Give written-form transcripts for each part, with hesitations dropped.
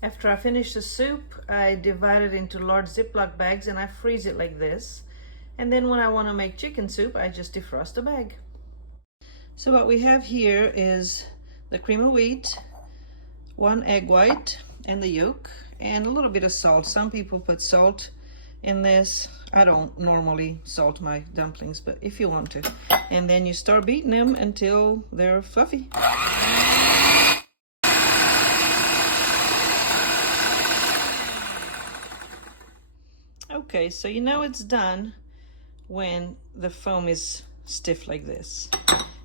After I finish the soup, I divide it into large Ziploc bags and I freeze it like this. And then when I want to make chicken soup, I just defrost the bag. So what we have here is the cream of wheat, 1 egg white and the yolk, and a little bit of salt. Some people put salt in this. I don't normally salt my dumplings, but if you want to. And then you start beating them until they're fluffy. Okay, so you know it's done when the foam is stiff like this.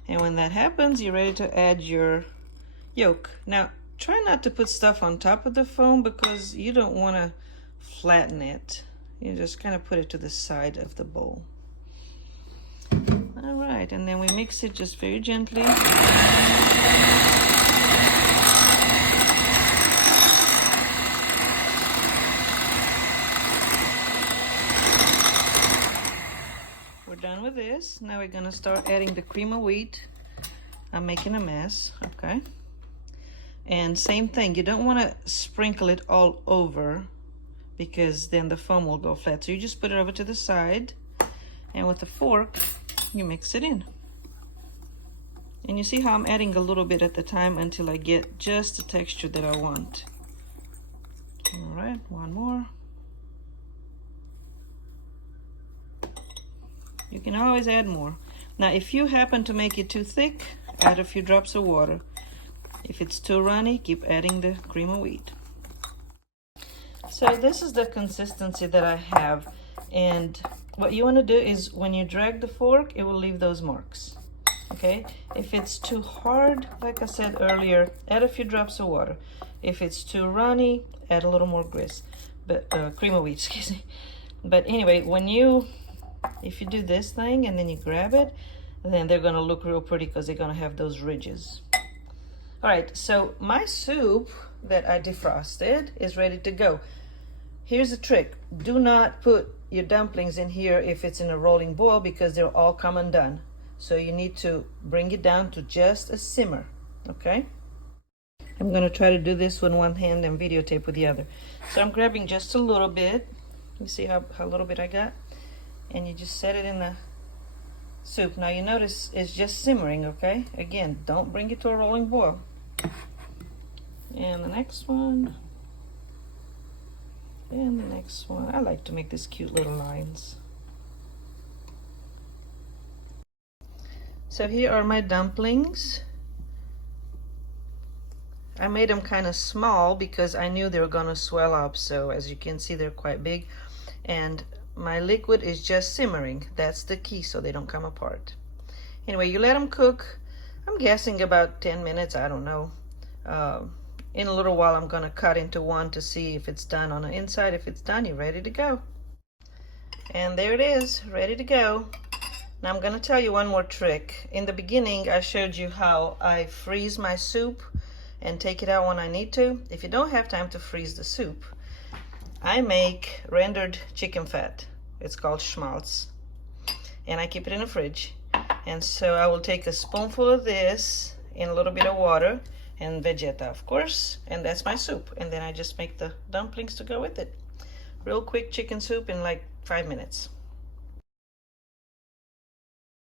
And when that happens, you're ready to add your yolk. Now, try not to put stuff on top of the foam because you don't want to flatten it. You just kind of put it to the side of the bowl. All right, and then we mix it just very gently. We're done with this. Now we're gonna start adding the cream of wheat. I'm making a mess, okay? And same thing, you don't wanna sprinkle it all over because then the foam will go flat. So you just put it over to the side and with a fork, you mix it in. And you see how I'm adding a little bit at the time until I get just the texture that I want. All right, one more. You can always add more. Now, if you happen to make it too thick, add a few drops of water. If it's too runny, keep adding the cream of wheat. So this is the consistency that I have. And what you want to do is when you drag the fork, it will leave those marks. Okay? If it's too hard, like I said earlier, add a few drops of water. If it's too runny, add a little more grist. But cream of wheat, excuse me. But anyway, if you do this thing and then you grab it, then they're gonna look real pretty because they're gonna have those ridges. All right, so my soup that I defrosted is ready to go. Here's the trick. Do not put your dumplings in here if it's in a rolling boil because they'll all come undone. So you need to bring it down to just a simmer, okay? I'm gonna try to do this with one hand and videotape with the other. So I'm grabbing just a little bit. You see how little bit I got? And you just set it in the soup. Now you notice it's just simmering, okay? Again, don't bring it to a rolling boil. And the next one. And the next one. I like to make these cute little lines. So here are my dumplings. I made them kind of small because I knew they were gonna swell up. So as you can see, they're quite big. And my liquid is just simmering. That's the key so they don't come apart. Anyway, you let them cook. I'm guessing about 10 minutes, I don't know. In a little while, I'm gonna cut into one to see if it's done on the inside. If it's done, you're ready to go. And there it is, ready to go. Now I'm gonna tell you one more trick. In the beginning, I showed you how I freeze my soup and take it out when I need to. If you don't have time to freeze the soup, I make rendered chicken fat. It's called schmaltz. And I keep it in the fridge. And so I will take a spoonful of this in a little bit of water and vegeta, of course. And that's my soup. And then I just make the dumplings to go with it. Real quick chicken soup in like 5 minutes.